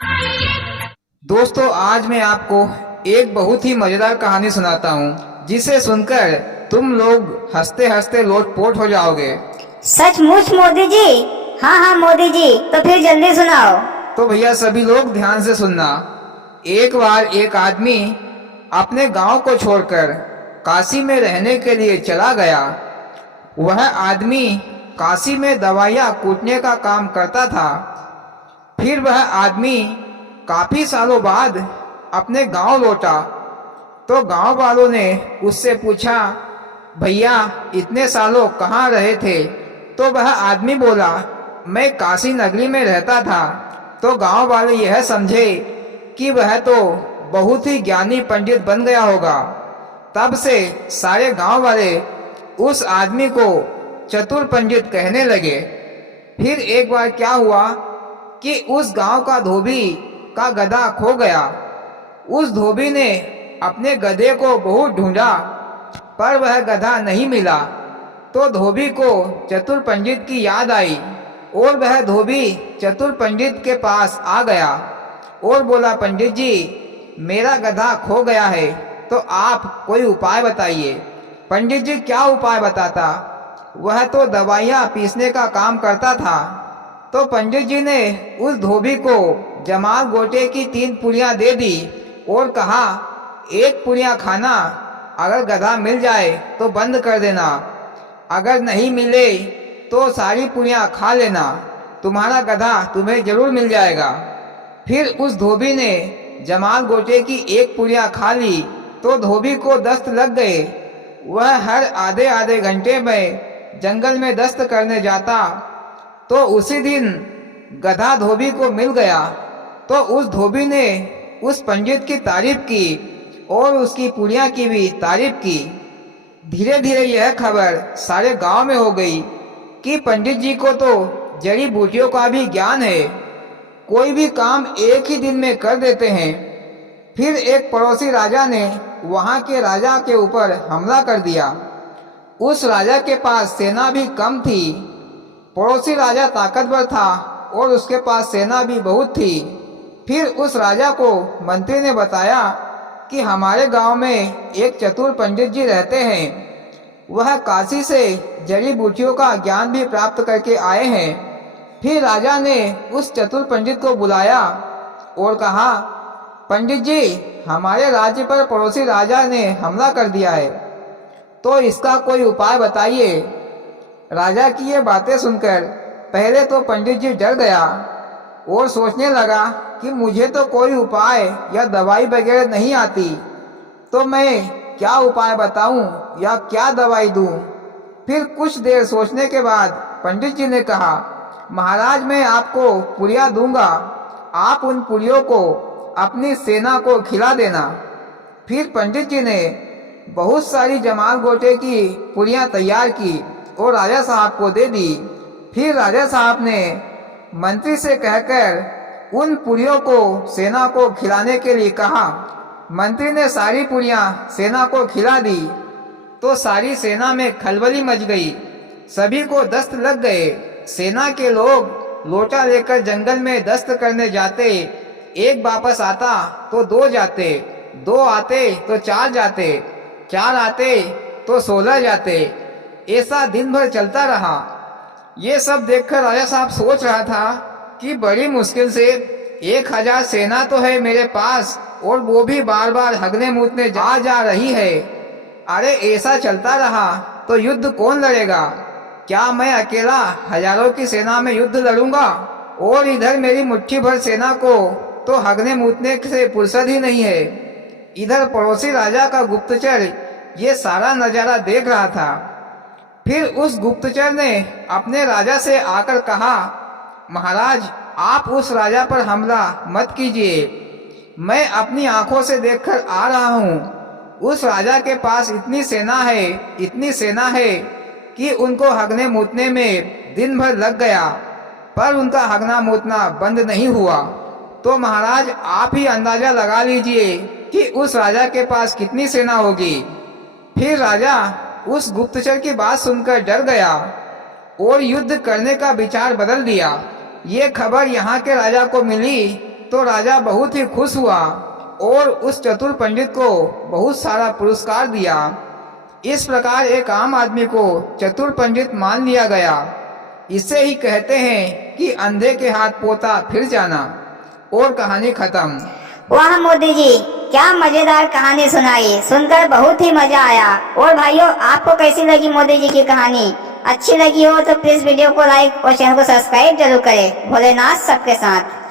दोस्तों, आज मैं आपको एक बहुत ही मजेदार कहानी सुनाता हूँ जिसे सुनकर तुम लोग हंसते हंसते लोटपोट हो जाओगे। सचमुच मोदी जी? हाँ हाँ मोदी जी, तो फिर जल्दी सुनाओ। तो भैया सभी लोग ध्यान से सुनना। एक बार एक आदमी अपने गांव को छोड़कर काशी में रहने के लिए चला गया। वह आदमी काशी में दवाइयाँ कूटने का काम करता था। फिर वह आदमी काफी सालों बाद अपने गांव लौटा तो गांव वालों ने उससे पूछा, भैया इतने सालों कहाँ रहे थे? तो वह आदमी बोला, मैं काशी नगरी में रहता था। तो गांव वाले यह समझे कि वह तो बहुत ही ज्ञानी पंडित बन गया होगा। तब से सारे गांव वाले उस आदमी को चतुर पंडित कहने लगे। फिर एक बार क्या हुआ कि उस गांव का धोबी का गधा खो गया। उस धोबी ने अपने गधे को बहुत ढूंढा पर वह गधा नहीं मिला। तो धोबी को चतुर पंडित की याद आई और वह धोबी चतुर पंडित के पास आ गया और बोला, पंडित जी मेरा गधा खो गया है, तो आप कोई उपाय बताइए। पंडित जी क्या उपाय बताता? वह तो दवाइयाँ पीसने का काम करता था। तो पंडित जी ने उस धोबी को जमाल गोटे की 3 पुड़ियाँ दे दी और कहा, एक पुड़िया खाना, अगर गधा मिल जाए तो बंद कर देना, अगर नहीं मिले तो सारी पुड़िया खा लेना, तुम्हारा गधा तुम्हें जरूर मिल जाएगा। फिर उस धोबी ने जमाल गोटे की 1 पुड़िया खा ली तो धोबी को दस्त लग गए। वह हर आधे आधे घंटे में जंगल में दस्त करने जाता। तो उसी दिन गधा धोबी को मिल गया। तो उस धोबी ने उस पंडित की तारीफ की और उसकी पुड़िया की भी तारीफ की। धीरे धीरे यह खबर सारे गांव में हो गई कि पंडित जी को तो जड़ी बूटियों का भी ज्ञान है, कोई भी काम एक ही दिन में कर देते हैं। फिर एक पड़ोसी राजा ने वहां के राजा के ऊपर हमला कर दिया। उस राजा के पास सेना भी कम थी। पड़ोसी राजा ताकतवर था और उसके पास सेना भी बहुत थी। फिर उस राजा को मंत्री ने बताया कि हमारे गांव में एक चतुर पंडित जी रहते हैं, वह काशी से जड़ी बूटियों का ज्ञान भी प्राप्त करके आए हैं। फिर राजा ने उस चतुर पंडित को बुलाया और कहा, पंडित जी हमारे राज्य पर पड़ोसी राजा ने हमला कर दिया है, तो इसका कोई उपाय बताइए। राजा की ये बातें सुनकर पहले तो पंडित जी डर गया और सोचने लगा कि मुझे तो कोई उपाय या दवाई वगैरह नहीं आती, तो मैं क्या उपाय बताऊं या क्या दवाई दूं। फिर कुछ देर सोचने के बाद पंडित जी ने कहा, महाराज मैं आपको पुड़िया दूंगा, आप उन पुड़ियों को अपनी सेना को खिला देना। फिर पंडित जी ने बहुत सारी जमाल गोटे की पुड़िया तैयार की और राजा साहब को दे दी। फिर राजा साहब ने मंत्री से कहकर उन पुड़ियों को सेना को खिलाने के लिए कहा। मंत्री ने सारी पुड़ियाँ सेना को खिला दी तो सारी सेना में खलबली मच गई, सभी को दस्त लग गए। सेना के लोग लोटा लेकर जंगल में दस्त करने जाते, एक वापस आता तो 2 जाते, 2 आते तो 4 जाते, 4 आते तो 16 जाते। ऐसा दिन भर चलता रहा। ये सब देखकर राजा साहब सोच रहा था कि बड़ी मुश्किल से 1000 सेना तो है मेरे पास और वो भी बार बार हगने मूतने जा रही है। अरे ऐसा चलता रहा तो युद्ध कौन लड़ेगा? क्या मैं अकेला हजारों की सेना में युद्ध लड़ूंगा? और इधर मेरी मुट्ठी भर सेना को तो हगने मूतने से फुर्सत ही नहीं है। इधर पड़ोसी राजा का गुप्तचर ये सारा नजारा देख रहा था। फिर उस गुप्तचर ने अपने राजा से आकर कहा, महाराज आप उस राजा पर हमला मत कीजिए, मैं अपनी आंखों से देखकर आ रहा हूँ। उस राजा के पास इतनी सेना है कि उनको हगने मूतने में दिन भर लग गया, पर उनका हगना मूतना बंद नहीं हुआ। तो महाराज आप ही अंदाजा लगा लीजिए कि उस राजा के पास कितनी सेना होगी। फिर राजा उस गुप्तचर की बात सुनकर डर गया और युद्ध करने का विचार बदल दिया। ये खबर यहाँ के राजा को मिली तो राजा बहुत ही खुश हुआ और उस चतुर पंडित को बहुत सारा पुरस्कार दिया। इस प्रकार एक आम आदमी को चतुर पंडित मान लिया गया। इसे ही कहते हैं कि अंधे के हाथ पोता फिर जाना। और कहानी खत्म। वाह मोदी जी, क्या मजेदार कहानी सुनाई, सुनकर बहुत ही मजा आया। और भाइयों, आपको कैसी लगी मोदी जी की कहानी? अच्छी लगी हो तो प्लीज वीडियो को लाइक और चैनल को सब्सक्राइब जरूर करें। भोलेनाथ सबके साथ।